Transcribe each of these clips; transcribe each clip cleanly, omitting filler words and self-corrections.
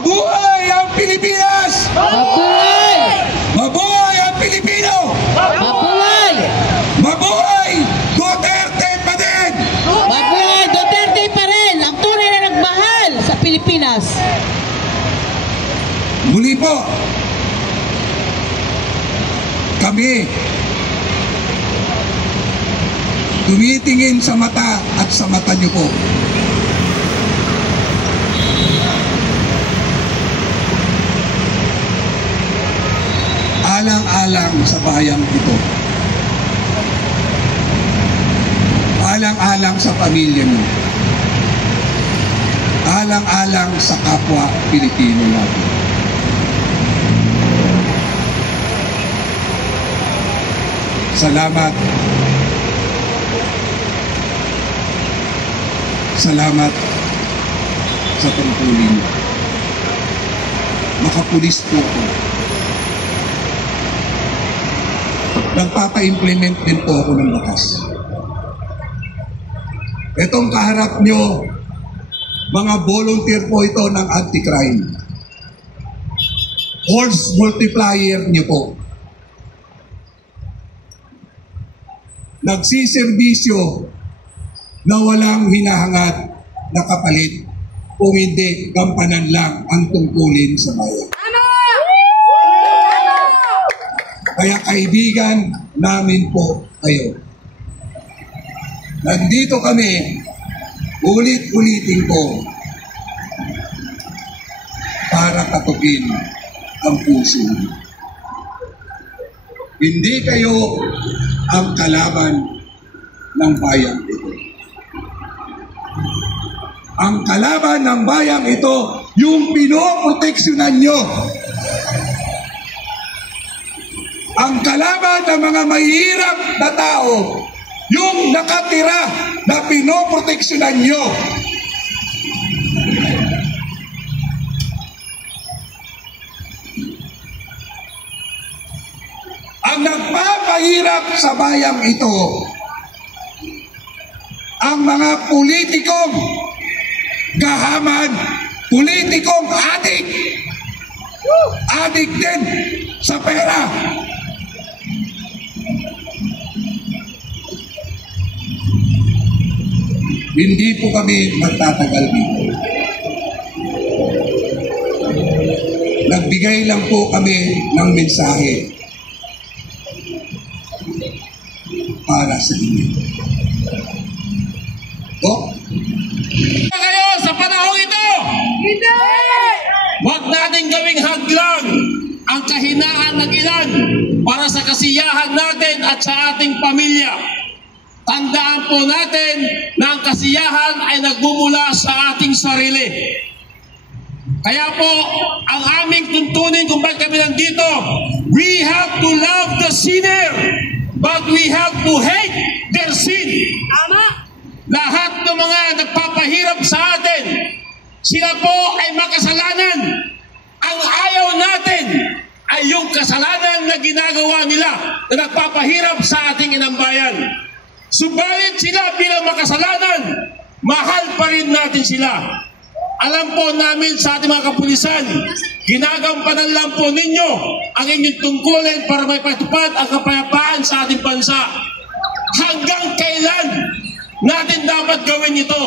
Mabuhay ang Pilipinas! Mabuhay! Mabuhay ang Pilipino! Mabuhay! Mabuhay Duterte pa din! Mabuhay! Duterte pa rin! Ang tunay na nagmahal sa Pilipinas. Muli po, kami tumitingin sa mata at sa mata niyo po. Alang-alang sa bayang ito. Alang-alang sa pamilya niyo. Alang-alang sa kapwa Pilipino natin. Salamat. Salamat sa tungkulin. Makapulis po ako. Nagpapa-implement din po ako ng batas. Itong kaharap nyo, mga volunteer po ito ng anti-crime. Force multiplier nyo po. Nagsiservisyo na walang hinahangad na kapalit kung hindi gampanan lang ang tungkulin sa bayan. Kaya kaibigan namin po kayo. Nandito kami, ulit-ulitin ko, para katukin ang puso. Hindi kayo ang kalaban ng bayang ito. Ang kalaban ng bayang ito, yung pinoproteksyonan nyo. Ang kalaban ng mga mahihirap na tao, yung nakatira na pinoproteksyonan nyo. Ang nagpapahirap sa bayang ito, ang mga politikong kahaman, politikong adik. Adik din sa pera. Hindi po kami magtatagal dito. Nagbigay lang po kami ng mensahe para sa inyo. Kayo sa panahong ito! Hindi! Huwag natin gawing hadlang ang kahinaan ng ilan para sa kasiyahan natin at sa ating pamilya. Tandaan po natin na ang kasiyahan ay nagmumula sa ating sarili. Kaya po, ang aming tuntunin kung bakit kami nandito, we have to love the sinner, but we have to hate their sin. Tama! Lahat ng mga nagpapahirap sa atin, sila po ay makasalanan. Ang ayaw natin ay yung kasalanan na ginagawa nila na nagpapahirap sa ating inambayan. Subalit sila bilang makasalanan, mahal pa rin natin sila. Alam po namin sa ating mga kapulisan, ginagampanan lang po ninyo ang inyong tungkulin para may patupad ang kapayapaan sa ating bansa. Hanggang kailan natin dapat gawin ito?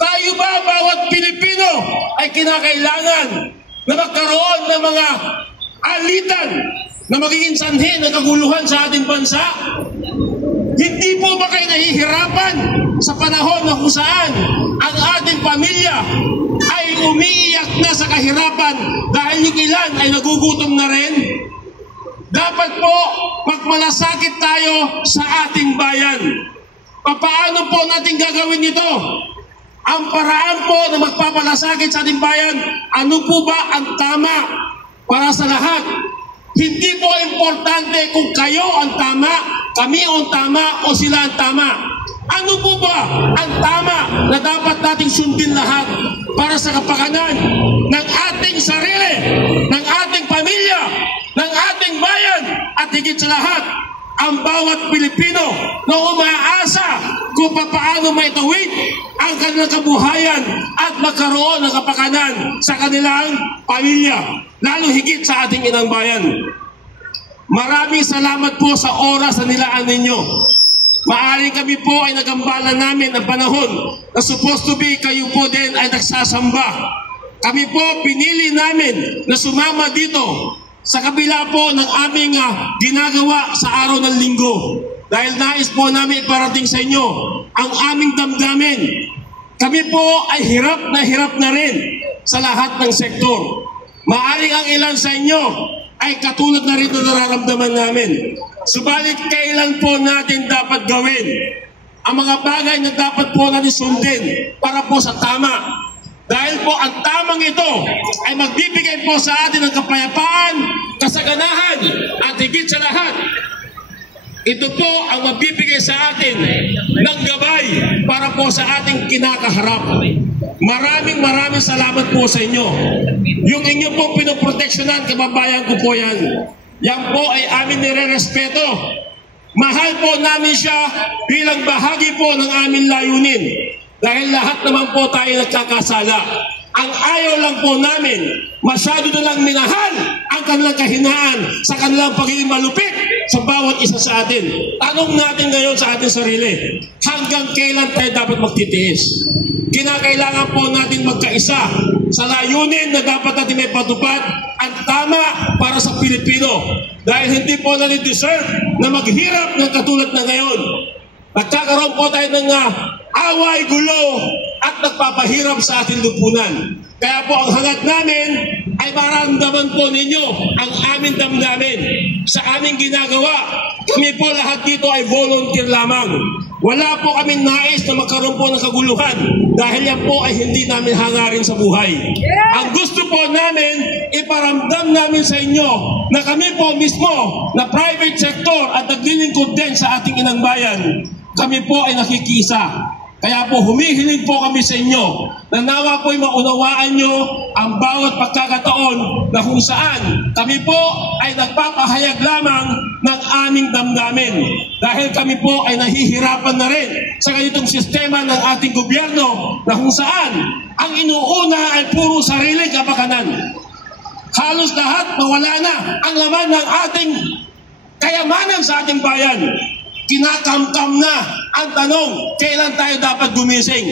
Tayo ba, bawat Pilipino, ay kinakailangan na magkaroon ng mga alitan na magiging sanhi ng kaguluhan sa ating bansa? Hindi po ba kayo nahihirapan sa panahon na kung saan ang ating pamilya ay umiiyak na sa kahirapan dahil yung ilan ay nagugutom na rin? Dapat po magmalasakit tayo sa ating bayan. Paano po natin gagawin ito? Ang paraan po na magpapalasakit sa ating bayan, ano po ba ang tama para sa lahat? Hindi po importante kung kayo ang tama, kami ang tama o sila ang tama. Ano po ba ang tama na dapat nating sundin lahat para sa kapakanan ng ating sarili, ng ating pamilya, ng ating bayan, at higit sa lahat, ang bawat Pilipino na umaasa kung paano maitawid ang kanilang kabuhayan at magkaroon ng kapakanan sa kanilang pamilya, lalo higit sa ating inang bayan. Maraming salamat po sa oras na nilaan ninyo. Maaring kami po ay nagambalan namin ang panahon na supposed to be kayo po din ay nagsasamba. Kami po pinili namin na sumama dito sa kabila po ng aming ginagawa sa araw ng linggo. Dahil nais po namin iparating sa inyo ang aming damdamin. Kami po ay hirap na rin sa lahat ng sektor. Maaring ang ilan sa inyo ay katulad na rin na nararamdaman namin. Subalit kailan po natin dapat gawin ang mga bagay na dapat po natin sundin para po sa tama. Dahil po ang tamang ito ay magbibigay po sa atin ng kapayapaan, kasaganahan at higit sa lahat, ito po ang magbibigay sa atin ng gabay para po sa ating kinakaharap. Maraming salamat po sa inyo. Yung inyo po pinoproteksyonan, kababayan ko po yan. Yan po ay amin nire-respeto. Mahal po namin siya bilang bahagi po ng aming layunin. Dahil lahat naman po tayo nagkakasala. Ang ayaw lang po namin, masyado na lang minahal ang kanilang kahinaan sa kanilang pagiging malupit sa bawat isa sa atin. Tanong natin ngayon sa ating sarili, hanggang kailan tayo dapat magtitiis? Kinakailangan po natin magkaisa sa layunin na dapat natin may patupad ang tama para sa Pilipino. Dahil hindi po natin deserve na maghirap ng katulad na ngayon. Nagkakaroon po tayo ng away, gulo, at nagpapahirap sa ating lipunan. Kaya po ang hangad namin ay maramdaman po ninyo ang aming damdamin sa aming ginagawa. Kami po lahat dito ay volunteer lamang. Wala po kami nais na magkaroon po ng kaguluhan dahil yan po ay hindi namin hangarin sa buhay. Ang gusto po namin, iparamdam namin sa inyo na kami po mismo na private sector at naglilingkod din sa ating inang bayan. Kami po ay nakikisa. Kaya po humihiling po kami sa inyo na nawa po'y maunawaan nyo ang bawat pagkakataon na kung saan kami po ay nagpapahayag lamang ng aming damdamin. Dahil kami po ay nahihirapan na rin sa ganitong sistema ng ating gobyerno na kung saan ang inuuna ay puro sariling kapakanan. Halos lahat mawala na ang laman ng ating kayamanan sa ating bayan. Kinakamkam na ang tanong, kailan tayo dapat gumising?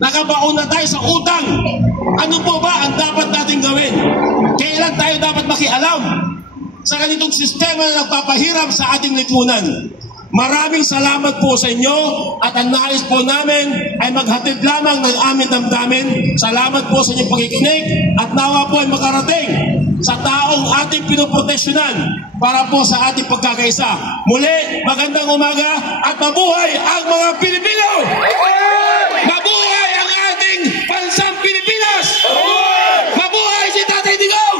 Nakabaon na tayo sa utang. Ano po ba ang dapat natin gawin? Kailan tayo dapat makialam sa ganitong sistema na nagpapahirap sa ating lipunan? Maraming salamat po sa inyo at ang nais po namin ay maghatid lamang ng aming damdamin. Salamat po sa inyong pakikinig at nawa po ay makarating sa taong ating pinoproteksyonan para po sa ating pagkakaisa. Muli, magandang umaga at mabuhay ang mga Pilipino! Mabuhay ang ating bansang Pilipinas! Mabuhay si Tatay Digong!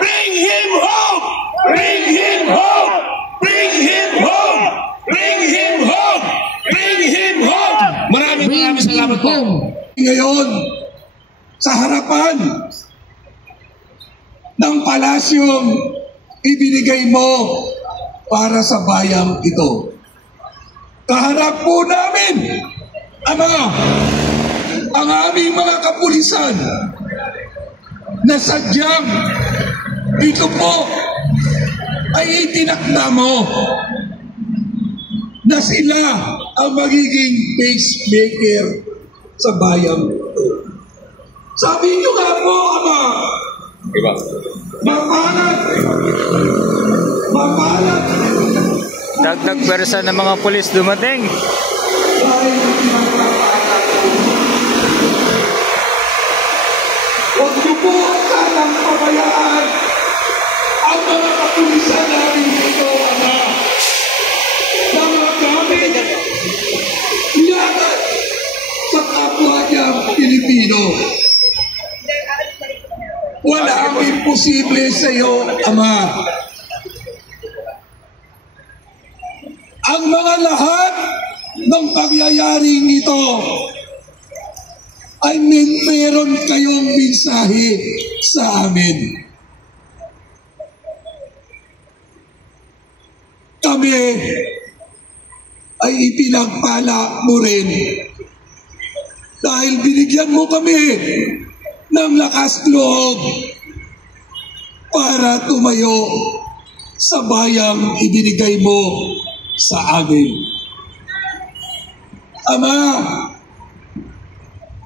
Bring him home! Bring him home! Bring him home! Bring him home! Bring him home! Maraming salamat po. Ngayon, sa harapan ng palasyong ibinigay mo para sa bayang ito. Kaharap po namin ang aming mga kapulisan na sadyang dito po ay itinakda mo na sila ang magiging pacemaker sa bayang ito. Sabi niyo nga po, Ama, mapalat. Dagdag pwersa ng mga pulis dumating. Huwag niyo po sanang pabayaan ang mga kapulisan namin ito, Ama, na magamit lahat sa kapwa niyang Pilipino. Wala ang imposible sa iyo, Ama. Ang mga lahat ng pangyayaring ito ay meron kayong mensahe sa amin. kami ay ipinagpala mo rin dahil binigyan mo kami ng lakas loob para tumayo sa bayang ibinigay mo sa amin. Ama,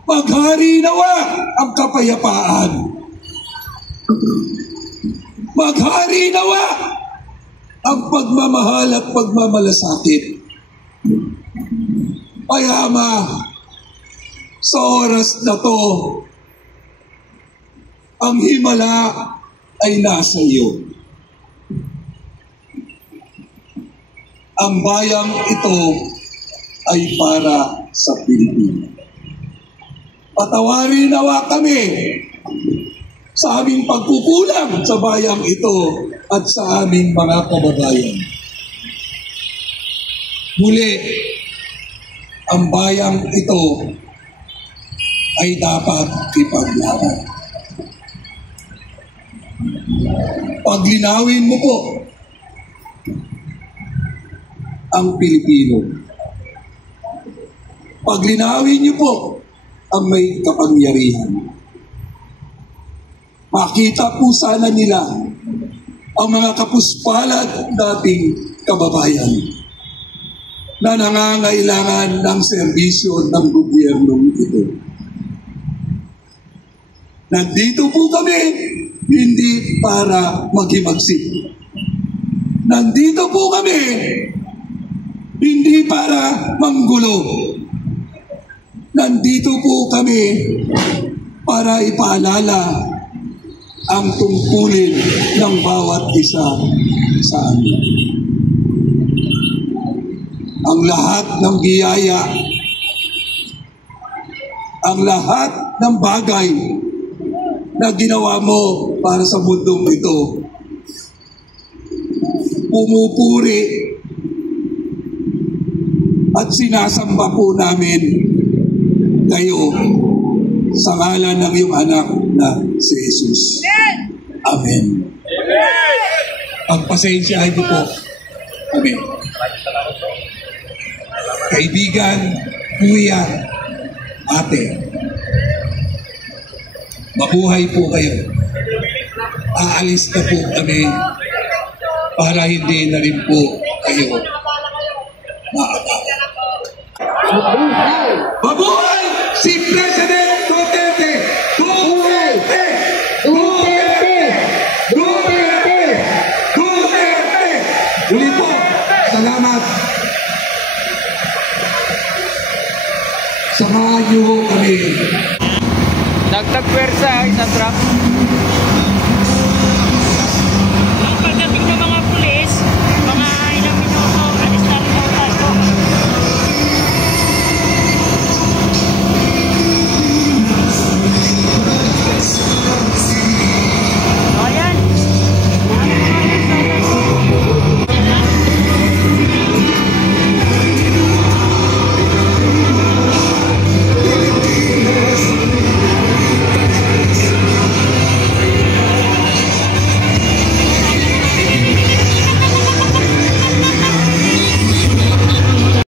maghari nawa ang kapayapaan. Maghari nawa ang pagmamahal at pagmamalasakit. Kaya Ama, sa oras na to, ang himala ay nasa iyo. Ang bayang ito ay para sa Pilipinas. Patawarin nawa kami sa aming pagkukulang sa bayang ito at sa aming mga kababayan. Muli, ang bayang ito ay dapat ipaglaban. Paglinawin mo po ang Pilipino. Paglinawin niyo po ang may kapangyarihan. Makita po sana nila ang mga kapuspalad dating kababayan na nangangailangan ng serbisyo ng gobyernong ito. Nandito po kami hindi para maghimagsik. Nandito po kami hindi para manggulo. Nandito po kami para ipaalala ang tungkulin ng bawat isa sa amin. Ang lahat ng biyaya, ang lahat ng bagay na ginawa mo para sa mundong ito, pumupuri at sinasamba po namin kayo sa ngalan ng iyong anak na si Jesus. Amen. Pagpasensyahan niyo po. Amen. Kaibigan, kuya, ate, mabuhay po kayo. Aalis na po kami para hindi na rin po kayo maatake. Mabuhay si President Duterte! Duterte! Duterte! Duterte! Duterte! Uli po, salamat. Samahan niyo kami. Nagtagpwersa isang truck.